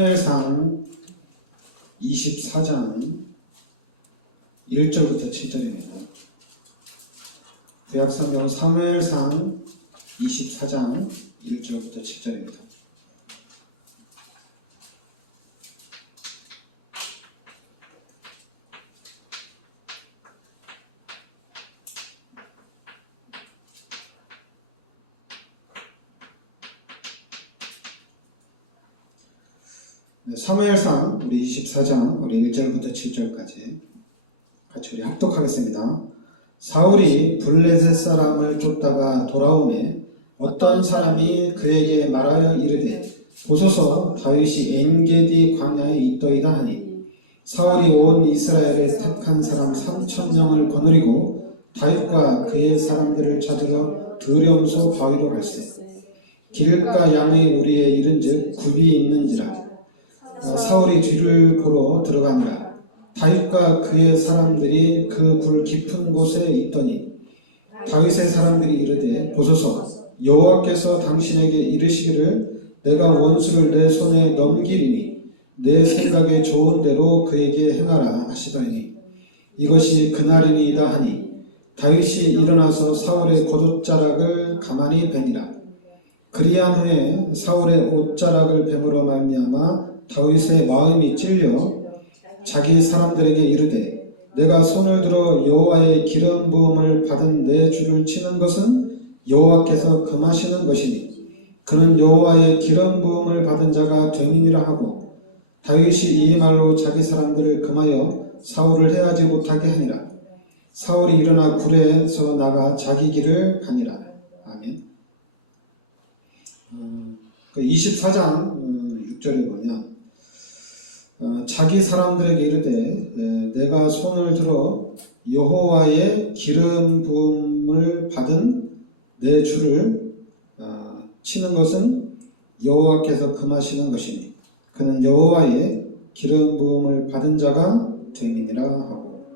사무엘상 24장 1절부터 7절입니다. 구약성경 사무엘상 24장 1절부터 7절입니다. 사무엘상 우리 24장 우리 1절부터 7절까지 같이 우리 합독하겠습니다. 사울이 블레셋 사람을 쫓다가 돌아오매 어떤 사람이 그에게 말하여 이르되 보소서 다윗이 엔게디 광야에 있더이다 하니 사울이 온 이스라엘에 택한 사람 3,000명을 거느리고 다윗과 그의 사람들을 찾으러 드렬소 바위로 갈세 길가 양의 우리에 이른즉 굽이 있는지라 사울이 뒤를 보러 들어가니라. 다윗과 그의 사람들이 그 굴 깊은 곳에 있더니 다윗의 사람들이 이르되 보소서 여호와께서 당신에게 이르시기를 내가 원수를 내 손에 넘기리니 내 생각에 좋은 대로 그에게 행하라 하시더니 이것이 그날이니이다 하니 다윗이 일어나서 사울의 겉옷자락을 가만히 베니라. 그리한 후에 사울의 옷자락을 뱀으로 말미암아 다윗의 마음이 찔려 자기 사람들에게 이르되 내가 손을 들어 여호와의 기름 부음을 받은 내 주를 치는 것은 여호와께서 금하시는 것이니 그는 여호와의 기름 부음을 받은 자가 됨이니라 하고 다윗이 이 말로 자기 사람들을 금하여 사울을 해하지 못하게 하니라. 사울이 일어나 굴에서 나가 자기 길을 가니라. 아멘. 24장 6절에 보면 자기 사람들에게 이르되 내가 손을 들어 여호와의 기름 부음을 받은 내 주를 치는 것은 여호와께서 금하시는 것이니 그는 여호와의 기름 부음을 받은 자가 됨이니라 하고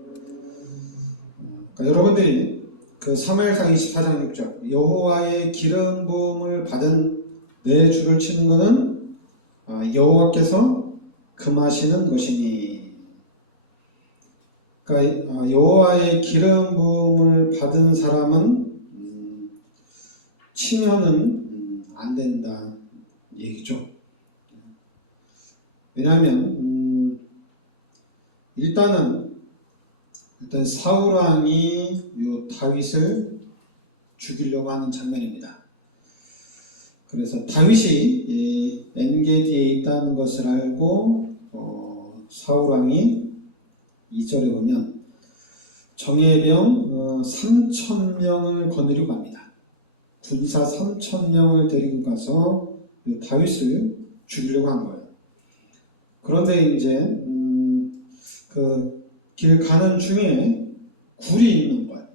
여러분들이 그 사무엘상 24장 6절 여호와의 기름 부음을 받은 내 주를 치는 것은 여호와께서 금하시는 것이니 그러니까 여호와의 기름 부음을 받은 사람은 치면은 안 된다 얘기죠. 왜냐하면 일단 사울 왕이 요 다윗을 죽이려고 하는 장면입니다. 그래서 다윗이 엔게디에 있다는 것을 알고 사울 왕이 2절에 보면 정예병 3,000명을 거느리고 갑니다. 군사 3,000명을 데리고 가서 다윗을 죽이려고 한 거예요. 그런데 이제 그 길 가는 중에 굴이 있는 거예요.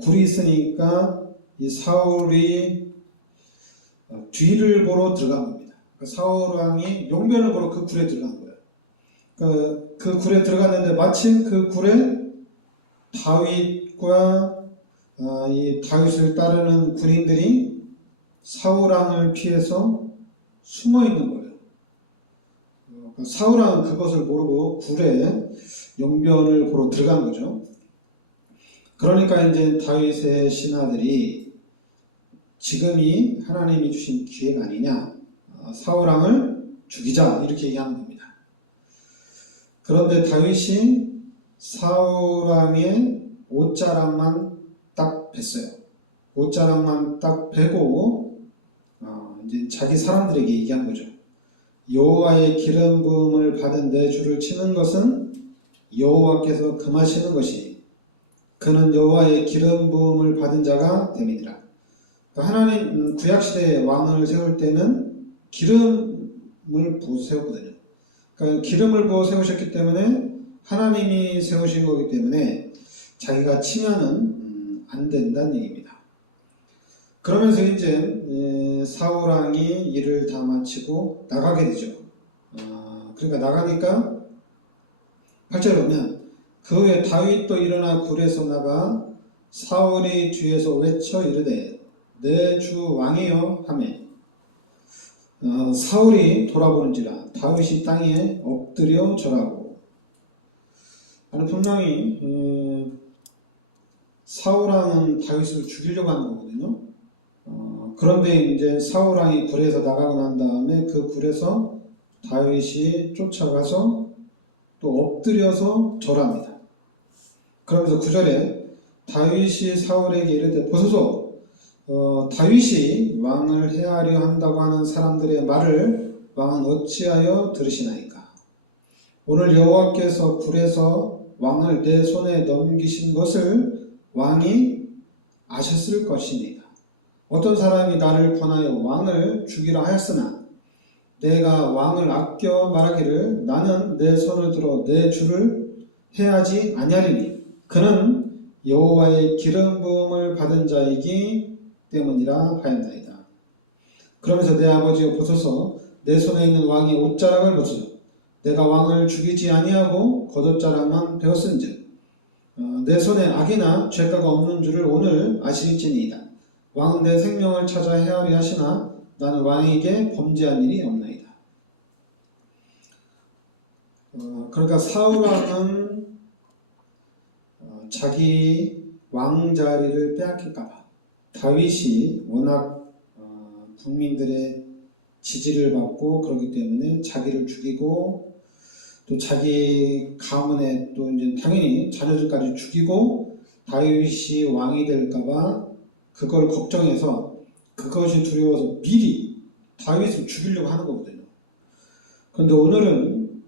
굴이 있으니까 이 사울이 뒤를 보러 들어간 겁니다. 사울 왕이 용변을 보러 그 굴에 들어간 거예요. 그 굴에 들어갔는데 마침 그 굴에 다윗과 이 다윗을 따르는 군인들이 사울 왕을 피해서 숨어 있는 거예요. 사울 왕은 그것을 모르고 굴에 용변을 보러 들어간 거죠. 그러니까 이제 다윗의 신하들이 지금이 하나님이 주신 기회가 아니냐, 사울 왕을 죽이자 이렇게 얘기하는 겁니다. 그런데 다윗이 사울 왕의 옷자락만 딱 뱄어요. 옷자락만 딱 베고 이제 자기 사람들에게 얘기한 거죠. 여호와의 기름 부음을 받은 내 주를 치는 것은 여호와께서 금하시는 것이니 그는 여호와의 기름 부음을 받은 자가 됨이니라. 하나님 구약시대에 왕을 세울 때는 기름을 부어 세우거든요. 그러니까 기름을 부어 세우셨기 때문에 하나님이 세우신 거기 때문에 자기가 치면은 안 된다는 얘기입니다. 그러면서 이제 사울 왕이 일을 다 마치고 나가게 되죠. 그러니까 나가니까 8절에 보면 그 후에 다윗도 일어나 굴에서 나가 사울이 뒤에서 외쳐 이르되 내 주 왕이여 하매 사울이 돌아보는지라 다윗이 땅에 엎드려 절하고. 아니 분명히 사울왕은 다윗을 죽이려고 하는 거거든요. 그런데 이제 사울왕이 굴에서 나가고 난 다음에 그 굴에서 다윗이 쫓아가서 또 엎드려서 절합니다. 그러면서 9절에 다윗이 사울에게 이르되 보소서 다윗이 왕을 해하려 한다고 하는 사람들의 말을 왕은 어찌하여 들으시나이까? 오늘 여호와께서 굴에서 왕을 내 손에 넘기신 것을 왕이 아셨을 것이니까. 어떤 사람이 나를 권하여 왕을 죽이라 하였으나 내가 왕을 아껴 말하기를 나는 내 손을 들어 내 주를 해하지 아니하리니 그는 여호와의 기름 부음을 받은 자이기 때문이라 하였나이다. 그러면서 내 아버지여 보소서 내 손에 있는 왕의 옷자락을 보소서. 내가 왕을 죽이지 아니하고 겉옷자락만 배웠은즉 내 손에 악이나 죄가가 없는 줄을 오늘 아실지니이다. 왕은 내 생명을 찾아 헤아려 하시나 나는 왕에게 범죄한 일이 없나이다. 그러니까 사울왕은 자기 왕자리를 빼앗길까봐 다윗이 워낙 국민들의 지지를 받고 그렇기 때문에 자기를 죽이고 또 자기 가문에 또 이제 당연히 자녀들까지 죽이고 다윗이 왕이 될까봐 그걸 걱정해서 그것이 두려워서 미리 다윗을 죽이려고 하는 거거든요. 그런데 오늘은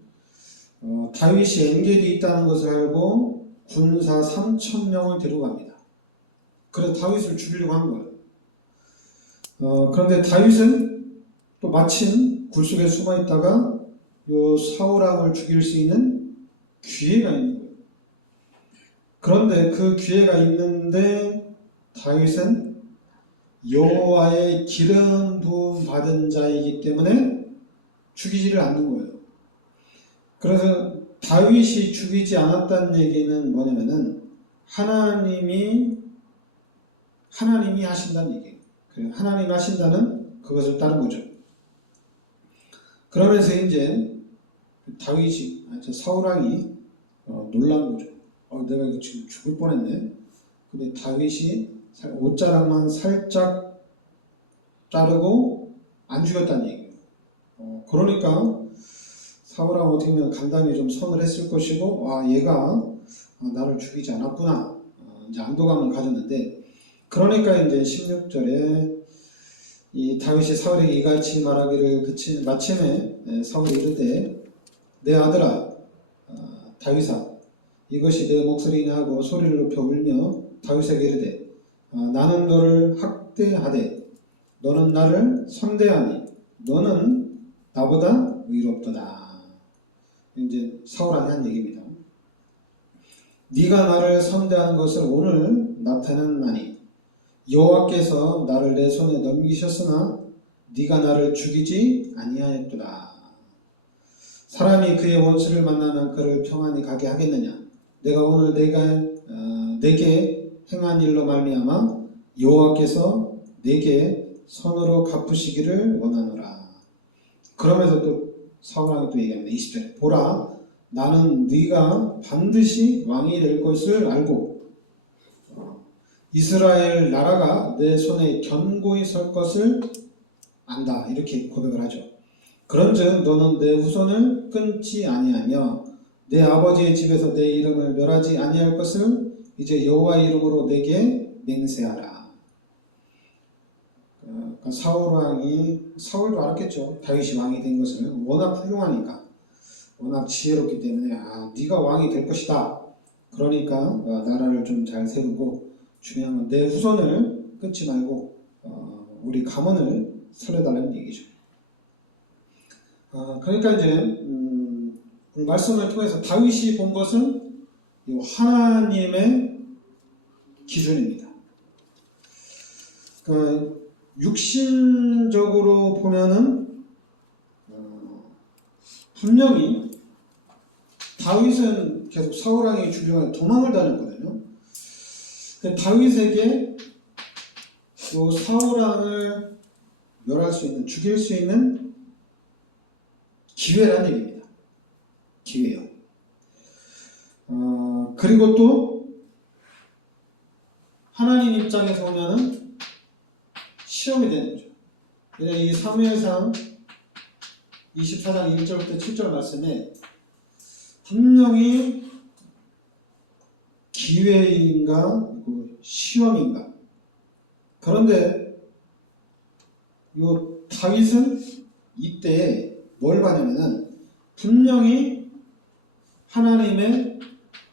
다윗이 엔게디 있다는 것을 알고 군사 3,000명을 데리고 갑니다. 그래서 다윗을 죽이려고 한 거예요. 그런데 다윗은 또 마침 굴속에 숨어 있다가 요 사울왕을 죽일 수 있는 기회가 있는 거예요. 그런데 그 기회가 있는데 다윗은 여호와의 기름 부음 받은 자이기 때문에 죽이지를 않는 거예요. 그래서 다윗이 죽이지 않았다는 얘기는 뭐냐면은 하나님이 하신다는 얘기예요. 하나님이 하신다는 그것을 따른 거죠. 그러면서 이제 다윗이 사울왕이 놀란 거죠. 내가 이거 지금 죽을 뻔했네. 근데 다윗이 옷자락만 살짝 자르고 안 죽였다는 얘기예요. 그러니까 사울왕 어떻게 보면 간담이 좀 선을 했을 것이고, 얘가 나를 죽이지 않았구나. 이제 안도감을 가졌는데, 그러니까 이제 16절에 이 다윗이 사울에게 이같이 말하기를 그치 마침에 사울이 이르되 내 아들아 다윗아 이것이 내 목소리냐 하고 소리를 높여 울며 다윗에게 이르되 나는 너를 학대하되 너는 나를 선대하니 너는 나보다 의롭도다. 이제 사울왕이 한 얘기입니다. 네가 나를 선대한 것을 오늘 나타냈나니 여호와께서 나를 내 손에 넘기셨으나 네가 나를 죽이지 아니하였도다. 사람이 그의 원수를 만나면 그를 평안히 가게 하겠느냐? 내가 오늘 내게 행한 일로 말미암아 여호와께서 내게 선으로 갚으시기를 원하노라. 그러면서 또 사울왕이 또 얘기합니다. 20절에 보라 나는 네가 반드시 왕이 될 것을 알고 이스라엘 나라가 내 손에 견고히 설 것을 안다. 이렇게 고백을 하죠. 그런즉 너는 내 후손을 끊지 아니하며 내 아버지의 집에서 내 이름을 멸하지 아니할 것을 이제 여호와의 이름으로 내게 맹세하라. 그러니까 사울도 알았겠죠. 다윗이 왕이 된 것을. 워낙 훌륭하니까, 워낙 지혜롭기 때문에 네가 왕이 될 것이다. 그러니까 나라를 좀 잘 세우고 중요한 건 내 후손을 끊지 말고 우리 가문을 살려달라는 얘기죠. 그러니까 이제 말씀을 통해서 다윗이 본 것은 하나님의 기준입니다. 그러니까 육신적으로 보면은 분명히 다윗은 계속 사울왕이 죽이려고 도망을 다녔거든요. 다윗에게 사울왕을 멸할 수 있는, 죽일 수 있는 기회란 얘기입니다. 기회요. 그리고 또 하나님 입장에서 보면은 시험이 되는 거죠. 이 사무엘상 24장 1절부터 7절 말씀에 분명히 기회인가 시험인가. 그런데 요 다윗은 이때 뭘 받냐면은 분명히 하나님의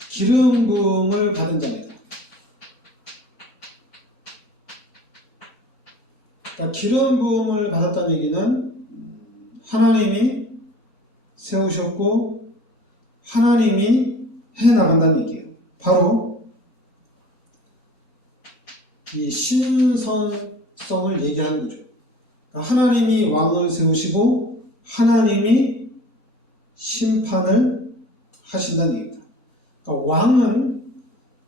기름 부음을 받은 자입니다. 그러니까 기름 부음을 받았다는 얘기는 하나님이 세우셨고 하나님이 해나간다는 얘기예요. 바로 이 신선성을 얘기하는 거죠. 그러니까 하나님이 왕을 세우시고 하나님이 심판을 하신다는 얘기입니다. 그러니까 왕은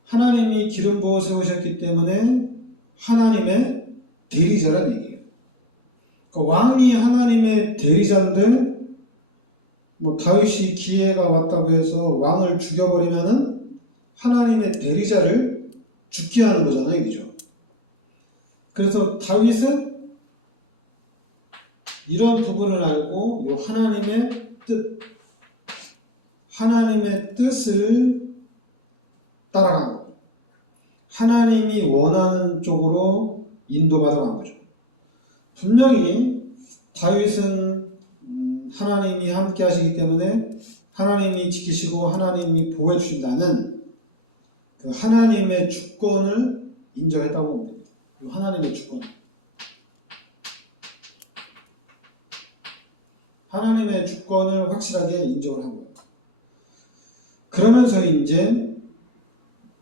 하나님이 기름 부어 세우셨기 때문에 하나님의 대리자라는 얘기예요. 그러니까 왕이 하나님의 대리자인데 다윗이 기회가 왔다고 해서 왕을 죽여버리면은 하나님의 대리자를 죽게 하는 거잖아요, 그죠? 그래서 다윗은 이런 부분을 알고 이 하나님의 뜻을 따라간 거예요. 하나님이 원하는 쪽으로 인도받아 간 거죠. 분명히 다윗은 하나님이 함께 하시기 때문에 하나님이 지키시고 하나님이 보호해 주신다는 그 하나님의 주권을 인정했다고 봅니다. 하나님의 주권. 하나님의 주권을 확실하게 인정을 한 거예요. 그러면서 이제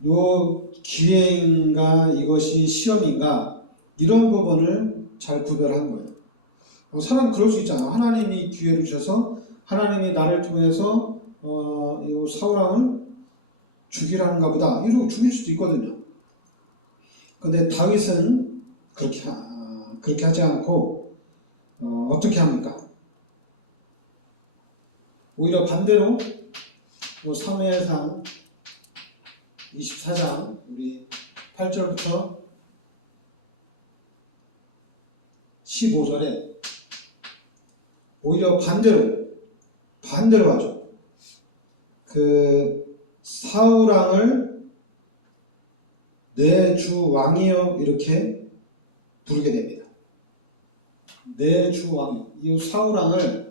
요 기회인가 이것이 시험인가 이런 부분을 잘 구별한 거예요. 사람 그럴 수 있잖아. 하나님이 기회를 주셔서 하나님이 나를 통해서 이 사울왕을 죽이라는가 보다 이러고 죽일 수도 있거든요. 근데 다윗은 그렇게 하지 않고 어떻게 합니까? 오히려 반대로 사무엘상 24장 우리 8절부터 15절에 오히려 반대로 하죠. 그 사울왕을 내 주 왕이여 이렇게 부르게 됩니다. 내 주 왕. 이 사울왕을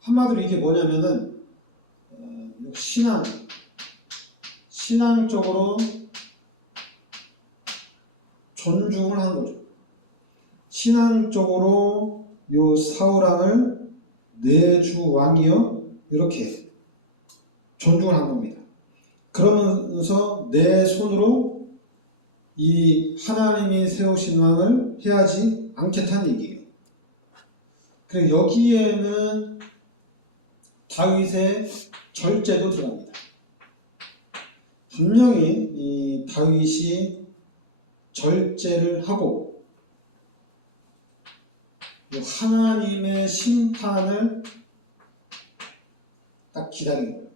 한마디로 이게 뭐냐면은 신앙적으로 존중을 한 거죠. 신앙적으로 요 사울왕을 내 주 왕이여 이렇게 존중을 한 겁니다. 그러면서 내 손으로 이 하나님이 세우신 왕을 해하지 않겠다는 얘기예요. 그리고 여기에는 다윗의 절제도 들어갑니다. 분명히 이 다윗이 절제를 하고 하나님의 심판을 딱 기다린 거예요.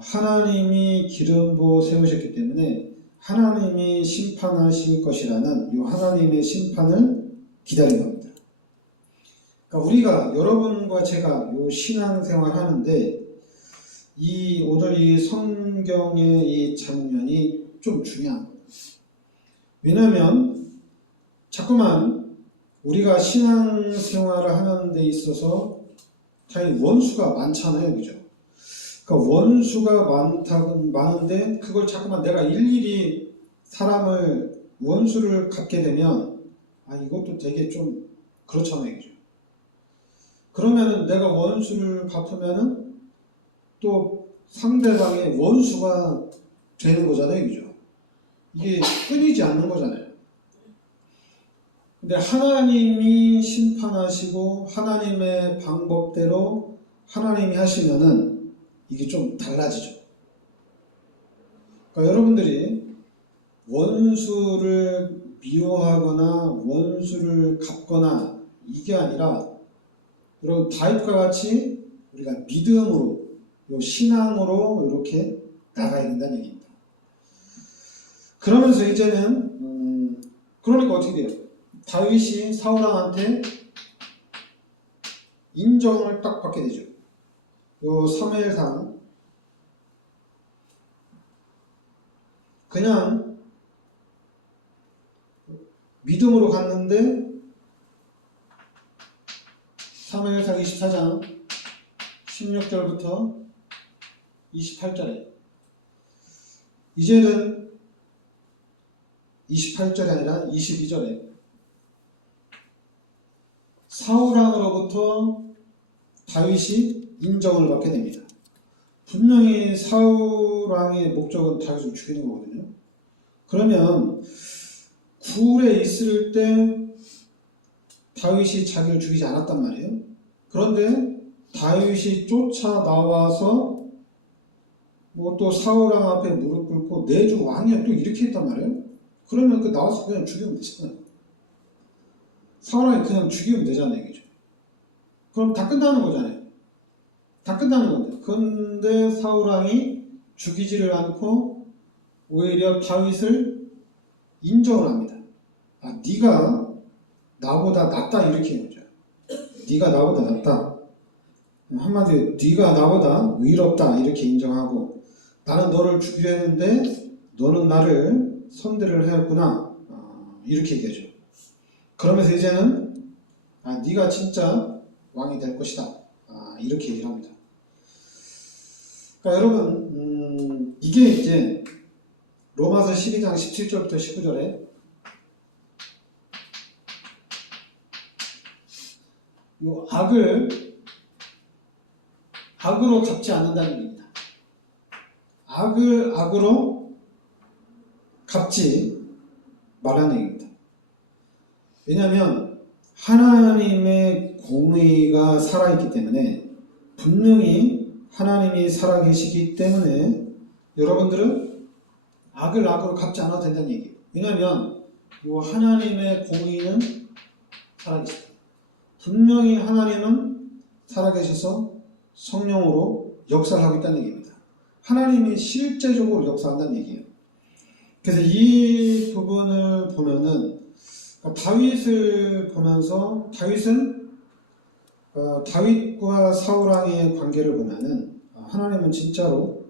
하나님이 기름 부어 세우셨기 때문에 하나님이 심판하실 것이라는 이 하나님의 심판을 기다린 겁니다. 그러니까 우리가 여러분과 제가 이 신앙생활 하는데 오늘 이 성경의 이 장면이 좀 중요한 거예요. 왜냐하면 자꾸만 우리가 신앙생활을 하는 데 있어서 당연히 원수가 많잖아요, 그죠? 그러니까 원수가 많은데 그걸 자꾸만 내가 일일이 원수를 갚게 되면 이것도 되게 좀 그렇잖아요, 그죠? 그러면은 내가 원수를 갚으면은 또 상대방의 원수가 되는 거잖아요, 그죠? 이게 끊이지 않는 거잖아요. 근데 하나님이 심판하시고 하나님의 방법대로 하나님이 하시면은 이게 좀 달라지죠. 그러니까 여러분들이 원수를 미워하거나 원수를 갚거나 이게 아니라 여러분 다윗과 같이 우리가 믿음으로, 요 신앙으로 이렇게 나가야 된다는 얘기입니다. 그러면서 이제는 그러니까 어떻게 돼요? 다윗이 사울왕한테 인정을 딱 받게 되죠. 요 사무엘상 그냥 믿음으로 갔는데 사무엘상 24장 16절부터 28절에 이제는 28절이 아니라 22절에 사울왕으로부터 다윗이 인정을 받게 됩니다. 분명히 사울왕의 목적은 다윗을 죽이는 거거든요. 그러면 굴에 있을 때 다윗이 자기를 죽이지 않았단 말이에요. 그런데 다윗이 쫓아 나와서 뭐 또 사울왕 앞에 무릎 꿇고 내 주 왕이야 또 이렇게 했단 말이에요. 그러면 그 나와서 그냥 죽이면 되잖아요. 사울왕이 그냥 죽이면 되잖아요, 얘기죠. 그럼 다 끝나는 거잖아요. 다 끝나는 건데. 그런데 사울왕이 죽이지를 않고 오히려 다윗을 인정을 합니다. 아, 네가 나보다 낫다 이렇게 얘기죠. 네가 나보다 낫다. 한마디로 네가 나보다 의롭다 이렇게 인정하고 나는 너를 죽이려 했는데 너는 나를 선대를 하였구나 이렇게 얘기하죠. 그러면서 이제는 네가 진짜 왕이 될 것이다 이렇게 얘기를 합니다. 그러니까 여러분 이게 이제 로마서 12장 17절부터 19절에 요 악으로 갚지 않는다는 얘기입니다. 악으로 갚지 말라는 얘기입니다. 왜냐하면 하나님의 공의가 살아있기 때문에 분명히 하나님이 살아계시기 때문에 여러분들은 악으로 갚지 않아도 된다는 얘기예요. 왜냐하면 이 하나님의 공의는 살아계십니다. 분명히 하나님은 살아계셔서 성령으로 역사를 하고 있다는 얘기입니다. 하나님이 실제적으로 역사한다는 얘기예요. 그래서 이 부분을 보면은 다윗을 보면서 다윗과 사울왕의 관계를 보면은 하나님은 진짜로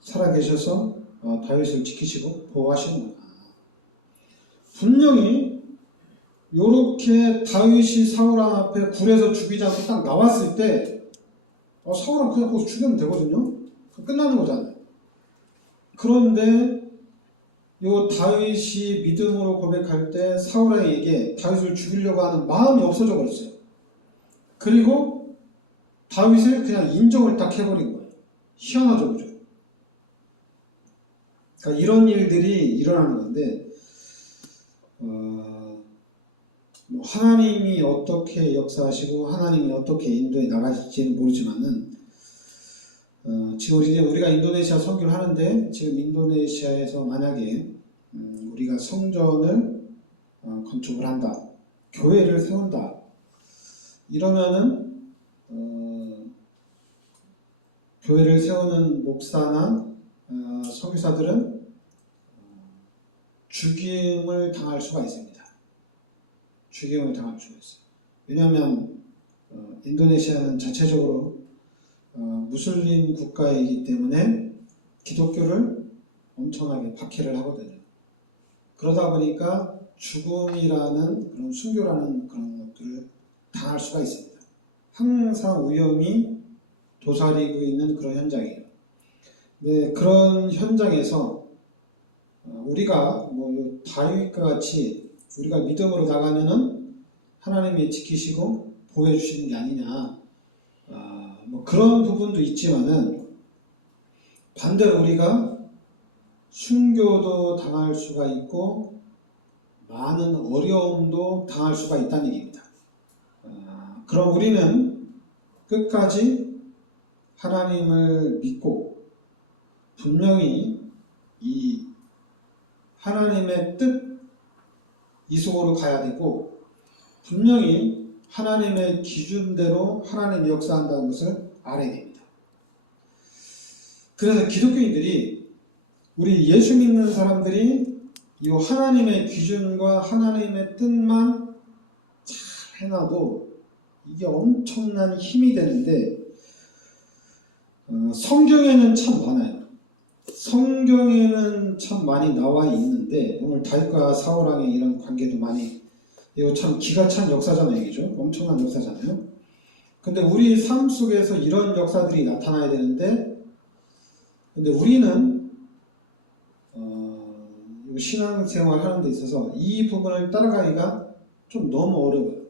살아계셔서 다윗을 지키시고 보호하시는구나. 분명히 요렇게 다윗이 사울왕 앞에 굴에서 죽이지 않고 딱 나왔을 때 사울왕 그냥 거기서 죽이면 되거든요. 끝나는 거잖아요. 그런데 요 다윗이 믿음으로 고백할 때 사울왕에게 다윗을 죽이려고 하는 마음이 없어져 버렸어요. 그리고 다윗을 그냥 인정을 딱 해버린 거예요. 희한하죠, 그죠? 그러니까 이런 일들이 일어나는 건데 뭐 하나님이 어떻게 역사하시고 하나님이 어떻게 인도에 나가실지는 모르지만은 지금 우리가 인도네시아 선교를 하는데 지금 인도네시아에서 만약에 우리가 성전을 건축을 한다, 교회를 세운다 이러면은 교회를 세우는 목사나 선교사들은 죽임을 당할 수가 있습니다. 죽임을 당할 수가 있어요. 왜냐하면 인도네시아는 자체적으로 무슬림 국가이기 때문에 기독교를 엄청나게 박해를 하거든요. 그러다 보니까 죽음이라는 그런 순교라는 그런 것들을 당할 수가 있습니다. 항상 위험이 도사리고 있는 그런 현장이에요. 네, 그런 현장에서 우리가 뭐 다윗과 같이 우리가 믿음으로 나가면은 하나님이 지키시고 보호해 주시는 게 아니냐 뭐 그런 부분도 있지만은 반대로 우리가 순교도 당할 수가 있고 많은 어려움도 당할 수가 있다는 얘기입니다. 그럼 우리는 끝까지 하나님을 믿고 분명히 이 하나님의 뜻 이 속으로 가야 되고 분명히 하나님의 기준대로 하나님이 역사한다는 것을 알아야 됩니다. 그래서 기독교인들이 우리 예수 믿는 사람들이 이 하나님의 기준과 하나님의 뜻만 잘 해놔도 이게 엄청난 힘이 되는데 성경에는 참 많아요. 성경에는 참 많이 나와 있는데 오늘 다윗과 사울왕의 이런 관계도 많이 이거 참 기가 찬 역사잖아요. 이죠? 엄청난 역사잖아요. 근데 우리 삶 속에서 이런 역사들이 나타나야 되는데 근데 우리는 신앙생활 하는 데 있어서 이 부분을 따라가기가 좀 너무 어려워요.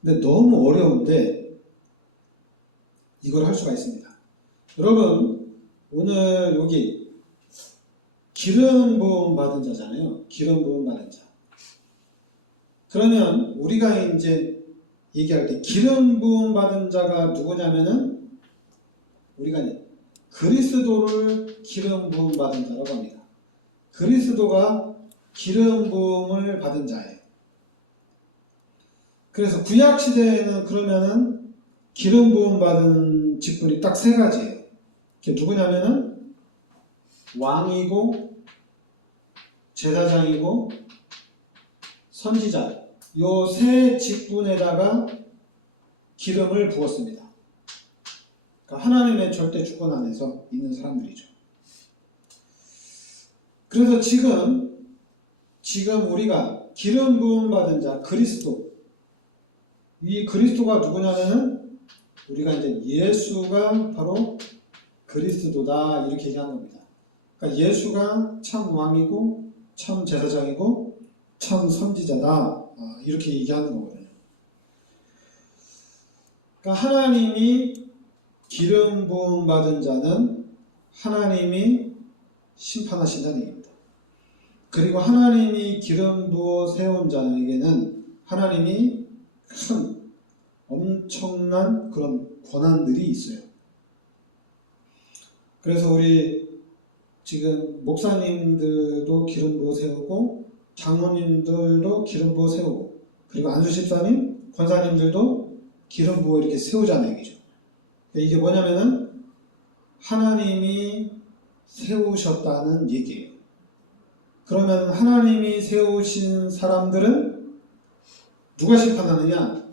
근데 너무 어려운데 이걸 할 수가 있습니다. 여러분 오늘 여기 기름 부음 받은 자잖아요. 기름 부음 받은 자. 그러면 우리가 이제 얘기할 때 기름 부음 받은 자가 누구냐면은 우리가 이제 그리스도를 기름 부음 받은 자라고 합니다. 그리스도가 기름 부음을 받은 자예요. 그래서 구약 시대에는 그러면은 기름 부음 받은 직분이 딱 세 가지예요. 그게 누구냐면은 왕이고 제사장이고 선지자. 요 세 직분에다가 기름을 부었습니다. 그러니까 하나님의 절대 주권 안에서 있는 사람들이죠. 그래서 지금 우리가 기름 부음 받은 자 그리스도, 이 그리스도가 누구냐면은 우리가 이제 예수가 바로 그리스도다 이렇게 얘기하는 겁니다. 그러니까 예수가 참 왕이고 참 제사장이고 참 선지자다 이렇게 얘기하는 거거든요. 그러니까 하나님이 기름 부음 받은 자는 하나님이 심판하신다는 얘기입니다. 그리고 하나님이 기름 부어 세운 자에게는 하나님이 큰 엄청난 그런 권한들이 있어요. 그래서 우리 지금 목사님들도 기름 부어 세우고 장로님들도 기름 부어 세우고 그리고 안수집사님, 권사님들도 기름 부어 이렇게 세우자는 얘기죠. 이게 뭐냐면은 하나님이 세우셨다는 얘기예요. 그러면 하나님이 세우신 사람들은 누가 심판하느냐?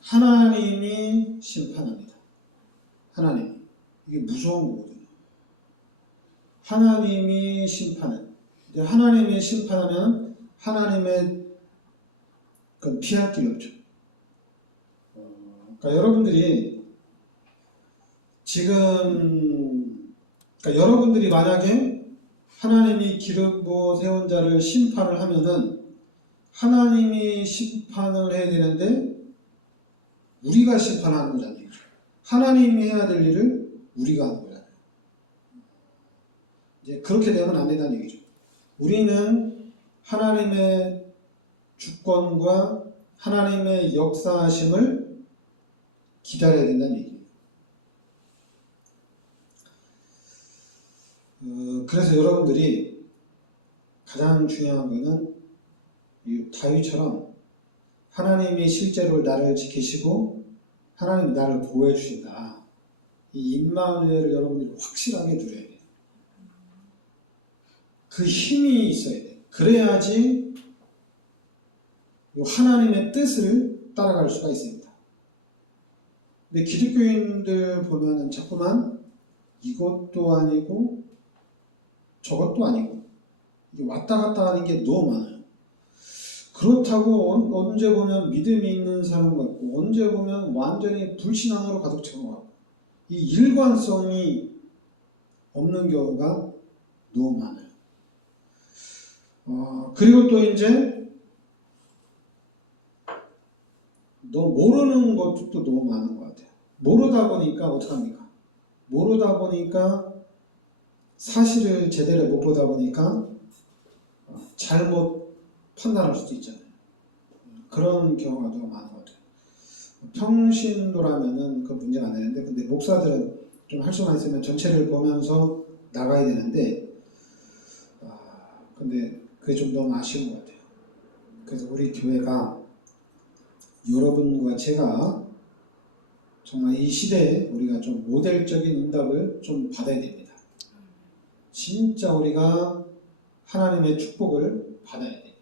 하나님이 심판합니다. 하나님. 이게 무서운 거거든요. 하나님이 심판은. 하나님이 심판하면 하나님의 그건 피할 길이 없죠. 그러니까 여러분들이 지금 그러니까 여러분들이 만약에 하나님이 기름 부어 세운 자를 심판을 하면은 하나님이 심판을 해야 되는데 우리가 심판하는 거잖아요. 하나님이 해야 될 일을 우리가 하는 거잖아요. 이제 그렇게 되면 안 된다는 얘기죠. 우리는 하나님의 주권과 하나님의 역사하심을 기다려야 된다는 얘기예요. 그래서 여러분들이 가장 중요한 거는 이 다윗처럼 하나님이 실제로 나를 지키시고 하나님이 나를 보호해 주신다. 이 임마누엘을 여러분들이 확실하게 누려야 돼요. 그 힘이 있어야 돼요. 그래야지 하나님의 뜻을 따라갈 수가 있습니다. 근데 기독교인들 보면은 자꾸만 이것도 아니고 저것도 아니고 이게 왔다 갔다 하는 게 너무 많아요. 그렇다고 언제 보면 믿음이 있는 사람 같고 언제 보면 완전히 불신앙으로 가득 찬 것 같고 이 일관성이 없는 경우가 너무 많아요. 그리고 또 이제 너무 모르는 것도 너무 많은 것 같아요. 모르다 보니까 어떡합니까? 모르다 보니까 사실을 제대로 못 보다 보니까 잘못 판단할 수도 있잖아요. 그런 경우가 너무 많은 것 같아요. 평신도라면은 그 문제가 안 되는데, 근데 목사들은 좀 할 수만 있으면 전체를 보면서 나가야 되는데, 근데 그게 좀 너무 아쉬운 것 같아요. 그래서 우리 교회가 여러분과 제가 정말 이 시대에 우리가 좀 모델적인 응답을 좀 받아야 됩니다. 진짜 우리가 하나님의 축복을 받아야 돼요.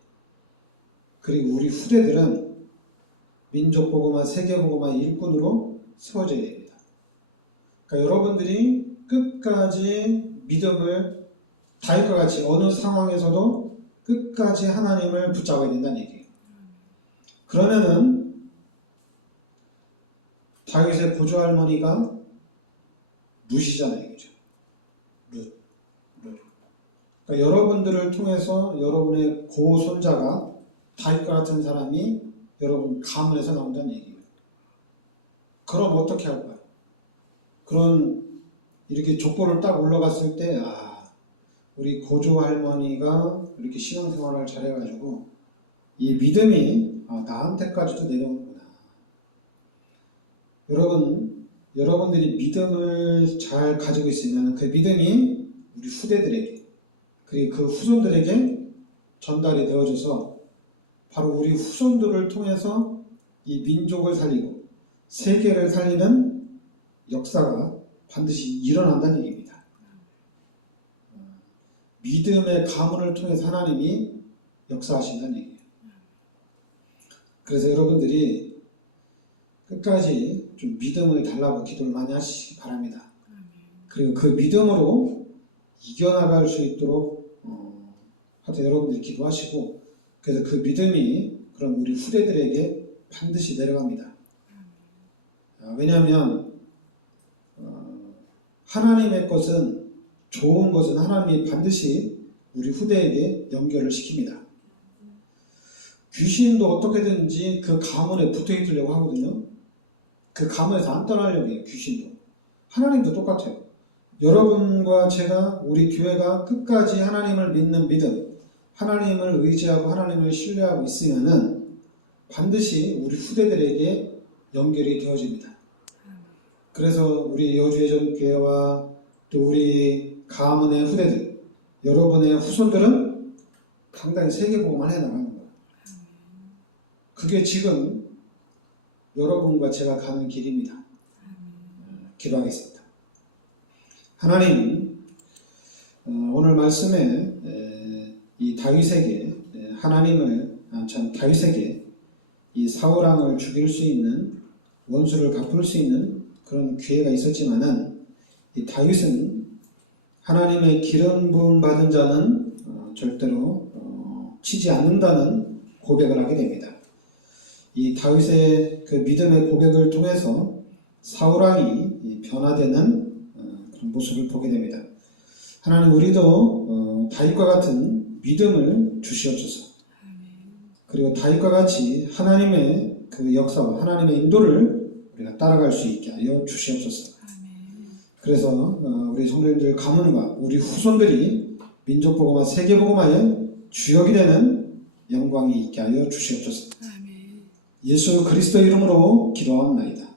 그리고 우리 후대들은 민족복음화, 세계복음화 일꾼으로 세워져야 됩니다. 그러니까 여러분들이 끝까지 믿음을 다윗과 같이 어느 상황에서도 끝까지 하나님을 붙잡아야 된다는 얘기예요. 그러면은 다윗의 고조 할머니가 룻이잖아요, 그죠? 룻. 그러니까 여러분들을 통해서 여러분의 고손자가 다윗과 같은 사람이 여러분 가문에서 나온다는 얘기예요. 그럼 어떻게 할까요? 그런 이렇게 족보를 딱 올라갔을 때 우리 고조 할머니가 이렇게 신앙생활을 잘해가지고 이 믿음이 나한테까지도 내려오는구나. 여러분들이 믿음을 잘 가지고 있으면 그 믿음이 우리 후대들에게 그리고 그 후손들에게 전달이 되어져서 바로 우리 후손들을 통해서 이 민족을 살리고 세계를 살리는 역사가 반드시 일어난다는 얘기입니다. 믿음의 가문을 통해서 하나님이 역사하신다는 얘기예요. 그래서 여러분들이 끝까지 좀 믿음을 달라고 기도를 많이 하시기 바랍니다. 그리고 그 믿음으로 이겨나갈 수 있도록 하여튼 여러분들이 기도하시고 그래서 그 믿음이 그럼 우리 후대들에게 반드시 내려갑니다. 왜냐하면 하나님의 것은 좋은 것은 하나님이 반드시 우리 후대에게 연결을 시킵니다. 귀신도 어떻게든지 그 가문에 붙어 있으려고 하거든요. 그 가문에서 안 떠나려고 해요. 귀신도. 하나님도 똑같아요. 여러분과 제가 우리 교회가 끝까지 하나님을 믿는 믿음, 하나님을 의지하고 하나님을 신뢰하고 있으면은 반드시 우리 후대들에게 연결이 되어집니다. 그래서 우리 여주예전교회와 또 우리 가문의 후대들, 여러분의 후손들은 당당히 세계복음을 해나가는 거예요. 그게 지금 여러분과 제가 가는 길입니다. 기도하겠습니다. 하나님, 오늘 말씀에 이 다윗에게 하나님을 참 다윗에게 이 사울왕을 죽일 수 있는 원수를 갚을 수 있는 그런 기회가 있었지만은 이 다윗은 하나님의 기름 부음 받은 자는 절대로 치지 않는다는 고백을 하게 됩니다. 이 다윗의 그 믿음의 고백을 통해서 사울왕이 변화되는 그런 모습을 보게 됩니다. 하나님, 우리도 다윗과 같은 믿음을 주시옵소서. 그리고 다윗과 같이 하나님의 그 역사와 하나님의 인도를 우리가 따라갈 수 있게 하여 주시옵소서. 그래서 우리 성도님들 가문과 우리 후손들이 민족복음화, 세계복음화의 주역이 되는 영광이 있게 하여 주시옵소서. 예수 그리스도 이름으로 기도합니다.